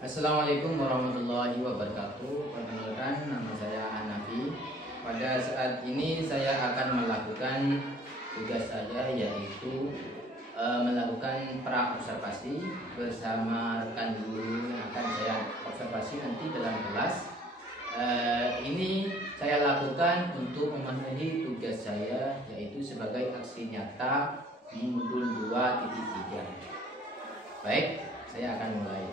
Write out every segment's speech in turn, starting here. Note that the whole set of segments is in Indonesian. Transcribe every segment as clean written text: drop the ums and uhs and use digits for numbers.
Assalamualaikum warahmatullahi wabarakatuh. Perkenalkan, nama saya Hanafi. Pada saat ini saya akan melakukan tugas saya, yaitu melakukan pra-observasi bersama rekan guru yang akan saya observasi nanti dalam kelas. Ini saya lakukan untuk memenuhi tugas saya, yaitu sebagai aksi nyata di modul 2.3. Baik, saya akan mulai.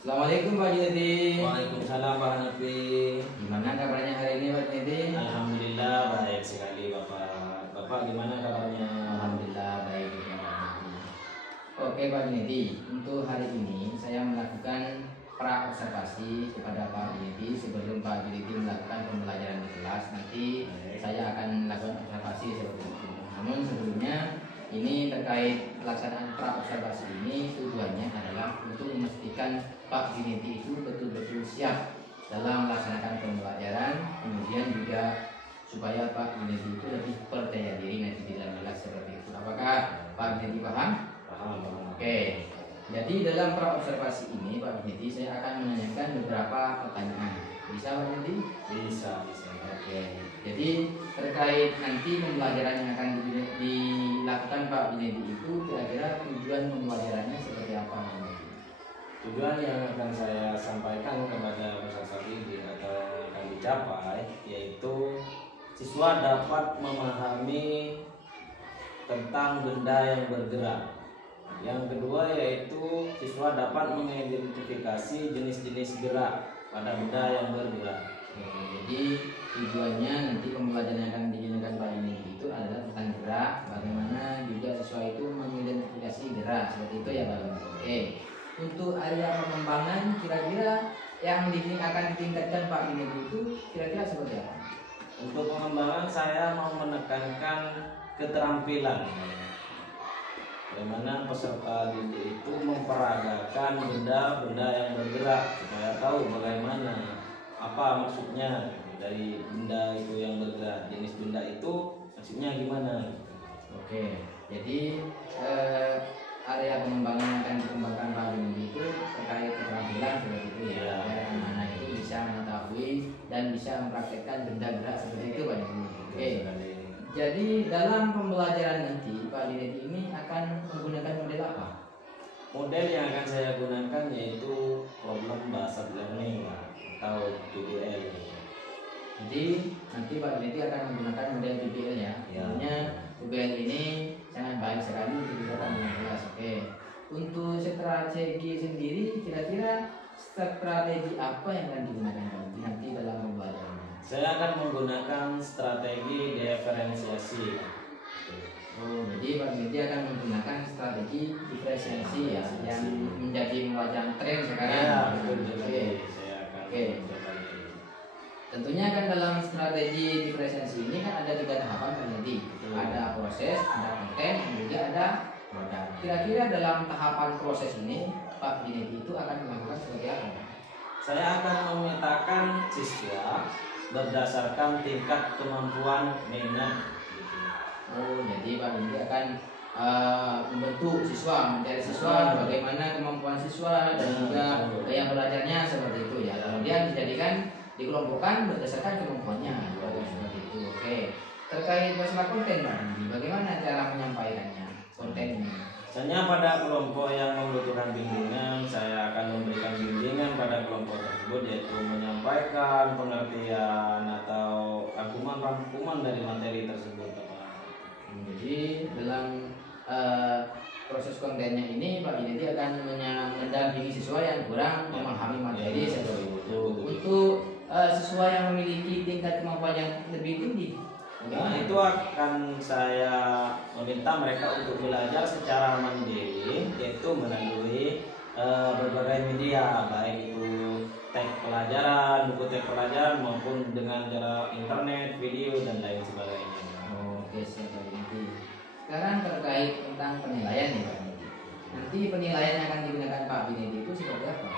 Assalamualaikum Pak Junedi. Waalaikumsalam Pak Hanafi. Gimana kabarnya hari ini Pak Junedi? Alhamdulillah baik sekali Bapak. Bapak gimana kabarnya? Alhamdulillah baik juga Pak Junedi. Oke Pak Junedi, untuk hari ini saya melakukan pra observasi kepada Pak Junedi sebelum Pak Junedi melakukan pembelajaran di kelas. Nanti saya akan melakukan observasi seperti itu. Namun sebelumnya ini terkait pelaksanaan pra observasi ini, tujuannya adalah untuk memastikan Pak Junedi itu betul-betul siap dalam melaksanakan pembelajaran, kemudian juga supaya Pak Junedi itu lebih percaya diri nanti di dalam kelas seperti itu. Apakah Pak Junedi paham? Paham. Oke. Jadi dalam pra observasi ini Pak Junedi saya akan menanyakan beberapa pertanyaan. Bisa Pak Junedi? Bisa. Oke. Jadi terkait nanti pembelajaran yang akan dilakukan Pak Junedi itu kira-kira tujuan pembelajarannya seperti apa? Tujuan yang akan saya sampaikan kepada peserta didik atau akan dicapai yaitu siswa dapat memahami tentang benda yang bergerak. Yang kedua yaitu siswa dapat mengidentifikasi jenis-jenis gerak pada benda yang bergerak. Jadi tujuannya nanti pembelajaran yang akan digunakan Pak Junedi itu adalah tentang gerak, bagaimana juga siswa itu mengidentifikasi gerak seperti itu ya Pak. Oke. Untuk area pengembangan kira-kira yang akan ditingkatkan Pak Junedi itu kira-kira seperti apa? Untuk pengembangan saya mau menekankan keterampilan. Bagaimana peserta didik itu memperagakan benda-benda yang bergerak supaya tahu bagaimana apa maksudnya dari benda itu yang bergerak, jenis benda itu maksudnya gimana. Oke, jadi area pengembangan yang akan dikembangkan Pak Junedi itu terkait keterampilan seperti itu ya, agar anak-anak itu bisa mengetahui dan bisa mempraktekkan benda gerak seperti itu Pak Junedi. Oke. Jadi dalam pembelajaran nanti Pak Junedi ini akan menggunakan model apa? Model yang akan saya gunakan yaitu problem based learning atau PBL. Jadi nanti Pak Junedi akan menggunakan model PBL ya. Artinya PBL ini sangat baik sekali untuk digunakan di kelas. Oke. Untuk strategi sendiri kira-kira strategi apa yang akan digunakan nanti dalam pembelajaran? Saya akan menggunakan strategi diferensiasi. Oh, jadi Pak Junedi akan menggunakan strategi diferensiasi ya, yang menjadi macam tren sekarang. Ya, betul. Oke. Saya akan Oke. mencoba itu. Tentunya kan dalam strategi diferensiasi ini kan ada 3 tahapan Pak Junedi. Ada proses, ada konten, dan juga ada produk. Kira-kira dalam tahapan proses ini Pak Junedi itu akan melakukan seperti apa? Saya akan memetakan siswa berdasarkan tingkat kemampuan minat. Oh, jadi Pak Junedi akan membentuk siswa, mencari siswa, bagaimana kemampuan siswa dan juga gaya belajarnya seperti itu ya. Kemudian dijadikan dikelompokkan berdasarkan kemampuannya. Seperti itu. Oke. Terkait masalah konten Pak Junedi, bagaimana cara menyampaikannya konten ini? Misalnya pada kelompok yang membutuhkan bimbingan, saya akan memberikan bimbingan pada kelompok tersebut yaitu menyampaikan pengertian atau rangkuman dari materi tersebut. Jadi dalam proses kontennya ini Pak Junedi akan mendampingi siswa yang kurang memahami materi seperti itu. Untuk siswa yang memiliki tingkat kemampuan yang lebih tinggi, Nah, itu akan saya meminta mereka untuk belajar secara mandiri, yaitu melalui berbagai media, baik itu teks pelajaran, buku teks pelajaran maupun dengan cara internet, video dan lain sebagainya. Oke, siap Pak Junedi. Sekarang terkait tentang penilaian nih Pak Junedi. Nanti penilaian yang akan digunakan Pak Junedi itu seperti apa?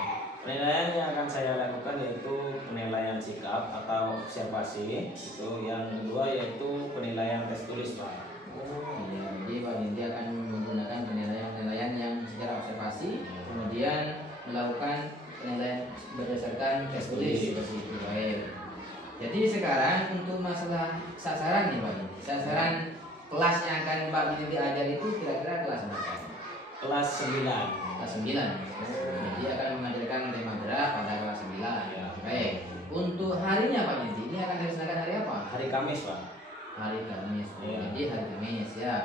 Penilaian yang akan saya lakukan yaitu penilaian sikap atau observasi. Itu yang kedua yaitu penilaian tes tulis, Pak. Oh iya, jadi Pak Junedi akan menggunakan penilaian yang secara observasi, kemudian melakukan penilaian berdasarkan tes tulis seperti itu. Baik. Jadi sekarang untuk masalah sasaran nih Pak, sasaran kelas yang akan Pak Binti ajar itu kira-kira kelas berapa? Kelas 9. Kelas 9. Jadi akan mengajarkan tema gerak pada kelas 9. Ya. Baik. Untuk harinya Pak Binti, ini akan dilaksanakan hari apa? Hari Kamis, Pak. Hari Kamis. Iya. Jadi hari Kamis ya.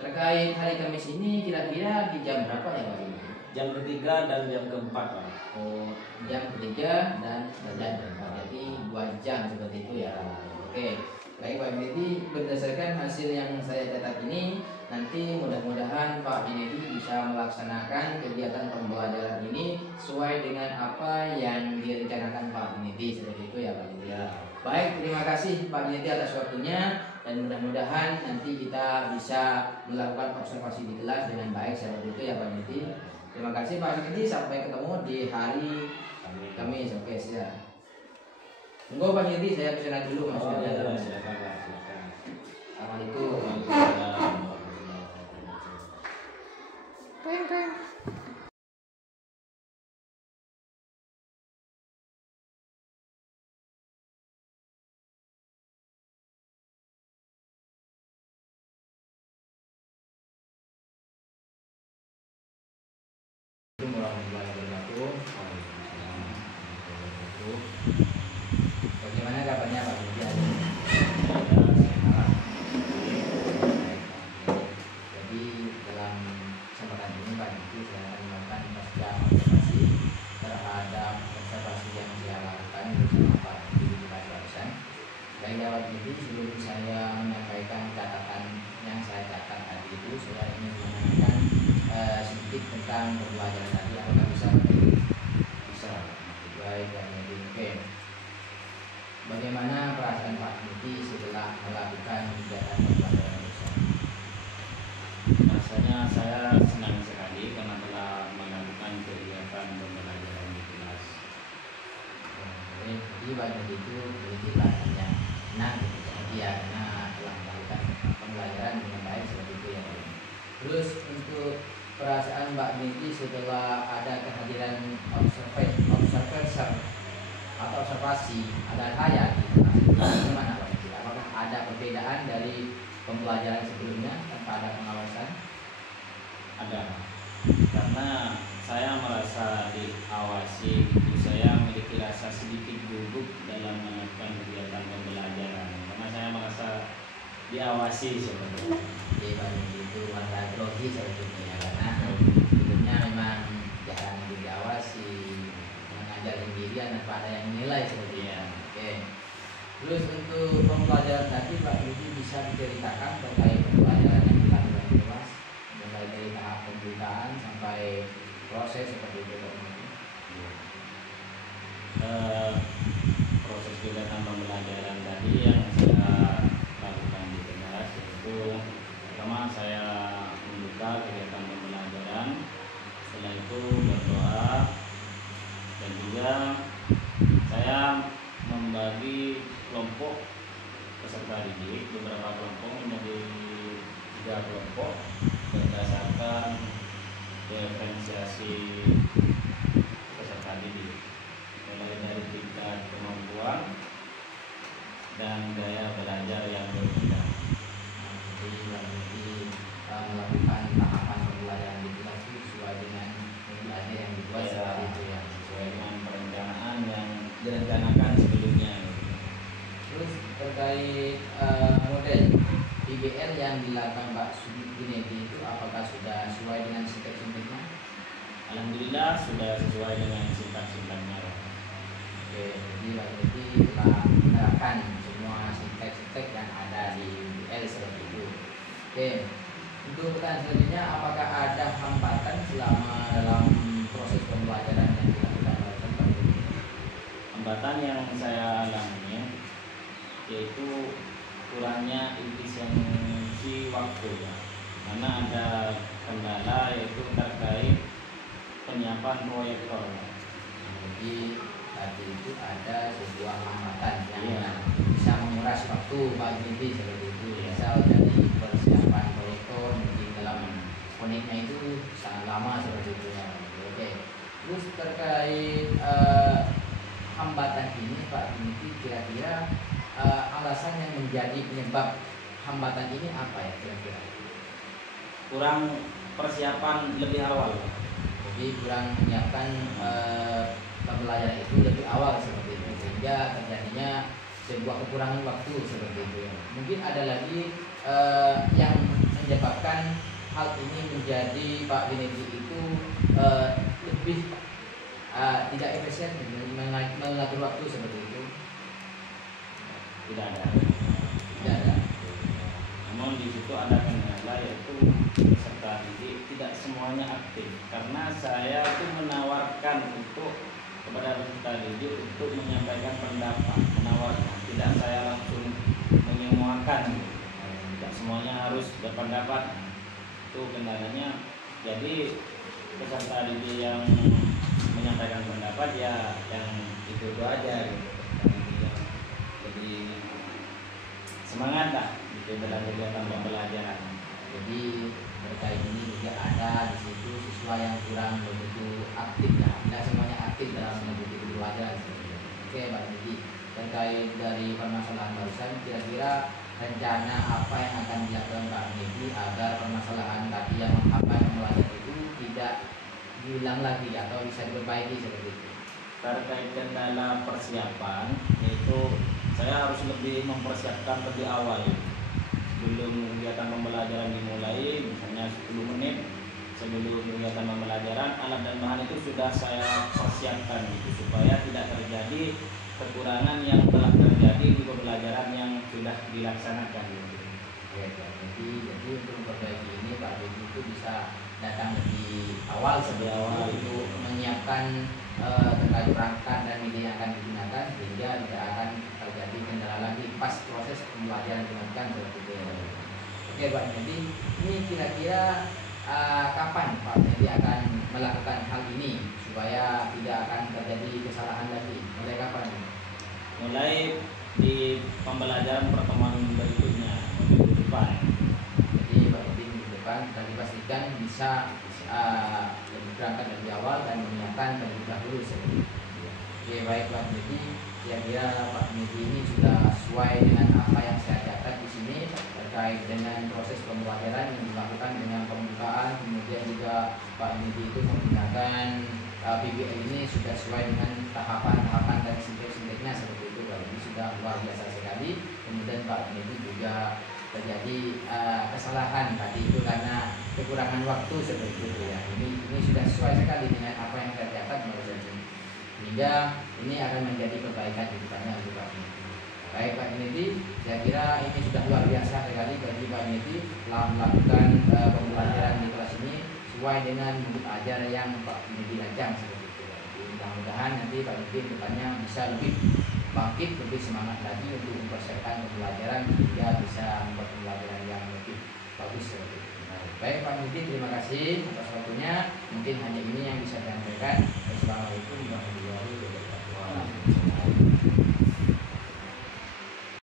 Terkait hari Kamis ini kira-kira di jam berapa ya Pak Binti? Jam ketiga dan jam keempat, Pak. Oh, jam ketiga dan jam keempat. Jadi 2 jam seperti itu ya. Oke. Baik Pak Binti, berdasarkan hasil yang saya catat ini, nanti mudah-mudahan Pak Binti bisa melaksanakan kegiatan pembelajaran ini sesuai dengan apa yang direncanakan Pak Binti seperti itu ya Pak Binti. Ya. Baik, terima kasih Pak Binti atas waktunya dan mudah-mudahan nanti kita bisa melakukan observasi di kelas dengan baik seperti itu ya Pak Binti. Terima kasih Pak Binti, sampai ketemu di hari Kamis. Oke, siap. Tunggu Pak Binti, saya pesanan dulu Mas. Oh, ya, silakan, Pak. Silakan. Assalamualaikum. Waalaikumsalam. Assalamualaikum warahmatullahi wabarakatuh. Bagaimana kabarnya Pak Binti? Jadi dalam kesempatan ini Pak Binti saya akan melakukan pasca observasi terhadap observasi yang saya lakukan bersama Pak Binti di barusan. Baik ya Pak Binti, sebelum saya menyampaikan catatan yang saya catat tadi itu, saya ingin menanyakan sedikit tentang pembelajaran tadi. Apakah bisa Pak Binti? Bisa. Baik Pak Binti. Oke. Bagaimana perasaan Pak Binti setelah melakukan kegiatan pembelajaran bersama? Rasanya saya senang sekali karena telah melakukan kegiatan pembelajaran di kelas. Jadi Pak Binti itu begitu hanya nah gitu. Jadi ya karena telah melakukan pembelajaran dengan baik seperti itu ya Pak Binti. Terus untuk perasaan Mbak Binti setelah ada kehadiran observer atau observasi ada saya di kelas itu bagaimana Pak Binti? Apakah ada perbedaan dari pembelajaran sebelumnya tanpa ada pengawasan? Ada, karena saya merasa diawasi, gitu. Saya memiliki rasa sedikit gugup dalam melakukan kegiatan pembelajaran karena saya merasa diawasi sebenarnya. Jadi Pak Binti itu merasa grogi sebetulnya karena sebelumnya memang jarang diawasi, mengajar sendirian tanpa ada yang menilai sepertinya. Oke. Terus untuk pembelajaran tadi Pak Binti bisa diceritakan terkait pembelajaran yang dilakukan di kelas, mulai dari tahap pembukaan sampai proses seperti itu Pak Binti. Proses kegiatan pembelajaran tadi yang saya lakukan di kelas yaitu pertama saya membuka kegiatan pembelajaran, setelah itu berdoa, dan juga saya membagi kelompok peserta didik, beberapa kelompok menjadi 3 kelompok berdasarkan diferensiasi peserta didik, mulai dari tingkat kemampuan dan gaya belajar yang berbeda. Jadi Pak Binti melakukan tahapan pembelajaran di kelas itu sesuai dengan belajar yang dibuat Ya, seperti itu ya. sesuai dengan perencanaan yang direncanakan sebelumnya. Terus terkait model PBL yang dilakukan Pak Binti itu apakah sudah sesuai dengan sintek-sinteknya? Alhamdulillah sudah sesuai dengan sintak-sintaknya. Oke, jadi Pak Binti telah menerapkan semua sintek-sintek yang ada di PBL seperti itu. Oke, untuk pertanyaan selanjutnya, apakah ada hambatan selama dalam proses pembelajaran yang dilakukan oleh Pak Binti? Hambatan yang saya alami yaitu kurangnya efisiensi waktu ya. Karena ada kendala yaitu terkait penyiapan proyektor. Jadi tadi itu ada sebuah hambatan yang Iya. bisa menguras waktu Pak Binti seperti itu. Iya. Misal dari persiapan proyektor mungkin dalam koniknya itu sangat lama seperti itu ya. Oke. Terus terkait menjadi penyebab hambatan ini apa ya kira-kira? Kurang persiapan lebih awal. Jadi kurang menyiapkan pembelajaran itu lebih awal seperti itu, sehingga terjadinya sebuah kekurangan waktu seperti itu. Mungkin ada lagi yang menyebabkan hal ini menjadi Pak Binedi itu lebih tidak efisien mengatur waktu seperti itu. Tidak ada. Tidak ada. Namun di situ ada kendala, yaitu peserta didik tidak semuanya aktif, karena saya tuh menawarkan untuk kepada peserta didik untuk menyampaikan pendapat, menawarkan, tidak saya langsung menyemuakan. Tidak semuanya harus berpendapat, itu kendalanya. Jadi peserta didik yang menyampaikan pendapat ya yang itu aja gitu. Jadi semangat lah gitu dalam kegiatan pembelajaran. Jadi terkait ini juga ada di situ siswa yang kurang begitu aktif, ya, tidak semuanya aktif dalam mengikuti belajar. Oke, Pak Binedi, terkait dari permasalahan barusan, kira-kira rencana apa yang akan dilakukan Pak Binedi agar permasalahan tadi yang menghambat pembelajaran itu tidak diulang lagi atau bisa diperbaiki seperti itu? Terkait kendala persiapan, yaitu saya harus lebih mempersiapkan lebih awal sebelum kegiatan pembelajaran dimulai, misalnya 10 menit sebelum kegiatan pembelajaran, alat dan bahan itu sudah saya persiapkan gitu, supaya tidak terjadi kekurangan yang telah terjadi di pembelajaran yang sudah dilaksanakan gitu. Jadi untuk memperbaiki ini Pak Binedi itu bisa datang lebih awal untuk menyiapkan terkait perangkat dan media yang akan digunakan, sehingga tidak akan terjadi kendala lagi pas proses pembelajaran dilakukan seperti itu. Oke Pak Binedi, ini kira-kira kapan Pak Binedi akan melakukan hal ini supaya tidak akan terjadi kesalahan lagi? Mulai kapan? Mulai di pembelajaran pertemuan berikutnya minggu depan. Jadi Pak Binedi minggu depan sudah dipastikan bisa lebih berangkat lebih awal dan menyiapkan terlebih dahulu seperti itu. Oke, baik Pak Binedi, kira-kira Pak Binedi ini sudah sesuai dengan apa yang saya catat di sini terkait dengan proses pembelajaran yang dilakukan dengan pembukaan, kemudian juga Pak Binedi itu menggunakan PBL ini sudah sesuai dengan tahapan-tahapan dan sintek-sinteknya seperti itu. Ini sudah luar biasa sekali. Kemudian Pak Binedi juga terjadi kesalahan tadi itu karena kekurangan waktu seperti itu ya. Ini sudah sesuai sekali dengan apa yang saya catat menurut ini. Sehingga ini akan menjadi perbaikan di depannya untuk Pak Binedi. Baik Pak Binedi, saya kira ini sudah luar biasa sekali bagi Pak Binedi telah melakukan pembelajaran di kelas ini sesuai dengan bentuk ajar yang Pak Binedi rancang seperti itu. Jadi, mudah-mudahan nanti Pak Binedi depannya bisa lebih bangkit, lebih semangat lagi untuk mempersiapkan pembelajaran sehingga bisa membuat pembelajaran yang lebih bagus seperti itu. Baik Pak Binedi, terima kasih atas waktunya. Mungkin hanya ini yang bisa saya sampaikan. Assalamualaikum warahmatullahi wabarakatuh.